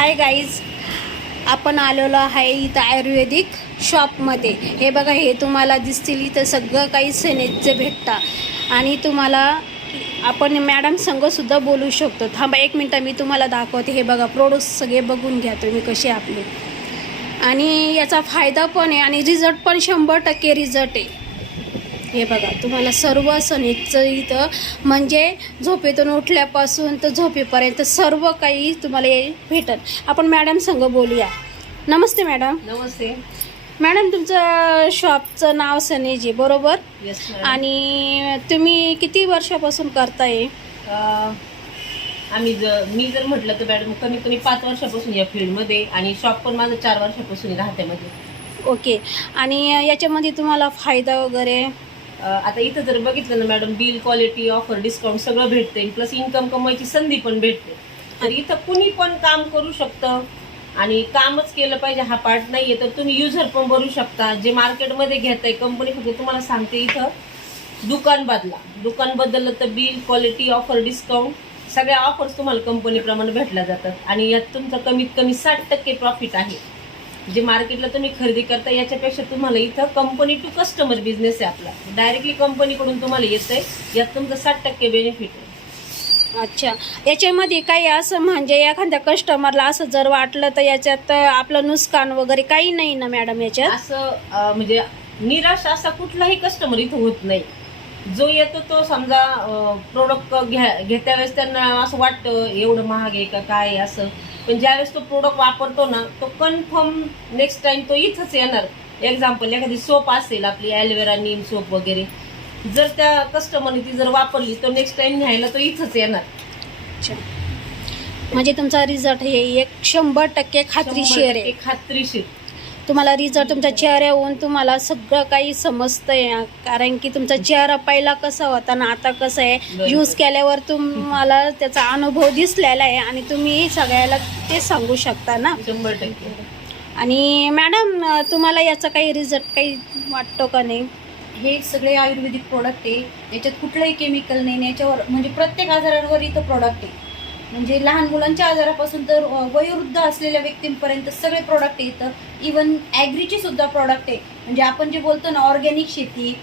Hi guys, आपण आलेलो आहे इथं आयुर्वेदिक शॉपमध्ये. हे बघा, हे तुम्हाला दिसतील इथं सगळं काही सेनेचं भेटतं आणि तुम्हाला आपण मॅडम संगसुद्धा बोलू शकतो. थांबा एक मिनटं, मी तुम्हाला दाखवते. हे बघा, प्रोडक्ट्स सगळे बघून घ्या तुम्ही कसे आपले, आणि याचा फायदा पण आहे आणि रिझल्ट पण 100% रिझल्ट आहे. हे बघा, तुम्हाला सर्व सनेचं इथं म्हणजे झोपेतून उठल्यापासून तर झोपेपर्यंत सर्व काही तुम्हाला भेटल. आपण मॅडम संग बोलूया. नमस्ते मॅडम. नमस्ते मॅडम, तुमचं शॉपचं नाव सनेजी बरोबर? येस. आणि तुम्ही किती वर्षापासून करताय? मी जर म्हटलं तर मॅडम कमीत कमी 5 वर्षापासून या फील्डमध्ये, आणि शॉप पण माझं 4 वर्षापासून राहत्यामध्ये. ओके. आणि याच्यामध्ये तुम्हाला फायदा वगैरे? आता इथं जर बघितलं ना madam, bill, quality, offer, discount सगळं भेटते, प्लस इन्कम कमवायची संधी पण भेटते. तर इथं कुणी पण काम करू शकतं आणि कामच केलं पाहिजे हा पार्ट नाहीये. तर तुम्ही युजर पण बनवू शकता. जे मार्केटमध्ये घेताय कंपनी, फक्त तुम्हाला सांगते इथं दुकान बदललं तर बिल, क्वालिटी, ऑफर, डिस्काउंट सगळ्या ऑफर्स तुम्हाला कंपनीप्रमाणे भेटल्या जातात. आणि यात तुमचं कमीत कमी 60% प्रॉफिट आहे. जे मार्केटला तुम्ही खरेदी करता याच्यापेक्षा तुम्हाला इथं कंपनी टू कस्टमर बिझनेस आहे आपला. डायरेक्टली कंपनीकडून तुम्हाला येतंय, यात तुमचं 60% बेनिफिट आहे. अच्छा. याच्यामध्ये काही असं म्हणजे एखाद्या कस्टमरला असं जर वाटलं तर याच्यात आपलं नुकसान वगैरे काही नाही ना मॅडम याच्यात? असं म्हणजे निराश असा कुठलाही कस्टमर इथं होत नाही. जो येतो तो समजा प्रोडक्ट घेत्या वेळेस त्यांना असं वाटतं एवढं महाग आहे का काय असं, पण ज्यावेळेस तो प्रोडक्ट वापरतो ना, तो कन्फर्म नेक्स्ट टाइम तो इथंच येणार. एक्झाम्पल, एखादी सोप असेल आपली ॲलोवेरा नीम सोप वगैरे, जर त्या कस्टमरने ती जर वापरली तर नेक्स्ट टाइम न्यायला तो इथंच येणार. अच्छा. म्हणजे तुमचा रिझल्ट हे 100% खात्रीशीर आहे? खात्रीशीर. तुम्हाला रिझल्ट तुमच्या चेहऱ्यावरून तुम्हाला सगळं काही समजतंय, कारण की तुमचा चेहरा पहिला कसा होता ना आता कसं आहे, यूज केल्यावर तुम्हाला त्याचा अनुभव दिसलेला आहे आणि तुम्ही सगळ्याला ते सांगू शकता ना. 100%. आणि मॅडम, तुम्हाला याचा काही रिझल्ट काही वाटतो का नाही? हे सगळे आयुर्वेदिक प्रोडक्ट आहे, याच्यात कुठलंही केमिकल नाही. याच्यावर म्हणजे प्रत्येक आजारांवर इथं प्रोडक्ट आहे. म्हणजे लहान मुलांच्या आजारापासून तर वयोवृद्ध असलेल्या व्यक्तींपर्यंत सगळे प्रोडक्ट आहे इथं. इवन ॲग्रीची सुद्धा प्रोडक्ट आहे. म्हणजे आपण जे बोलतो ना ऑर्गॅनिक शेती,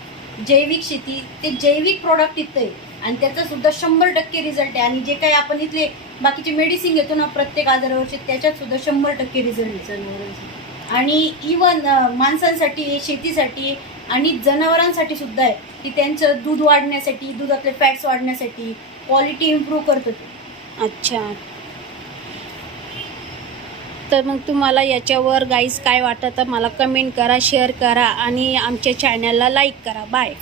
जैविक शेती, ते जैविक प्रोडक्ट इथं आहे आणि त्याचा सुद्धा 100% रिझल्ट आहे. आणि जे काही आपण इथले बाकीचे मेडिसिन घेतो ना प्रत्येक आजारावरचे, त्याच्यात सुद्धा 100% रिझल्ट आहे. आणि इवन माणसांसाठी, शेतीसाठी आणि जनावरांसाठी सुद्धा आहे की त्यांचं दूध वाढण्यासाठी, दुधातले फॅट्स वाढण्यासाठी, क्वालिटी इम्प्रूव्ह करतो ते. अच्छा. तर मग तुम्हाला याच्यावर गाईज काय वाटतं तर मला कमेंट करा, शेअर करा आणि आमच्या चॅनलला लाईक करा. बाय.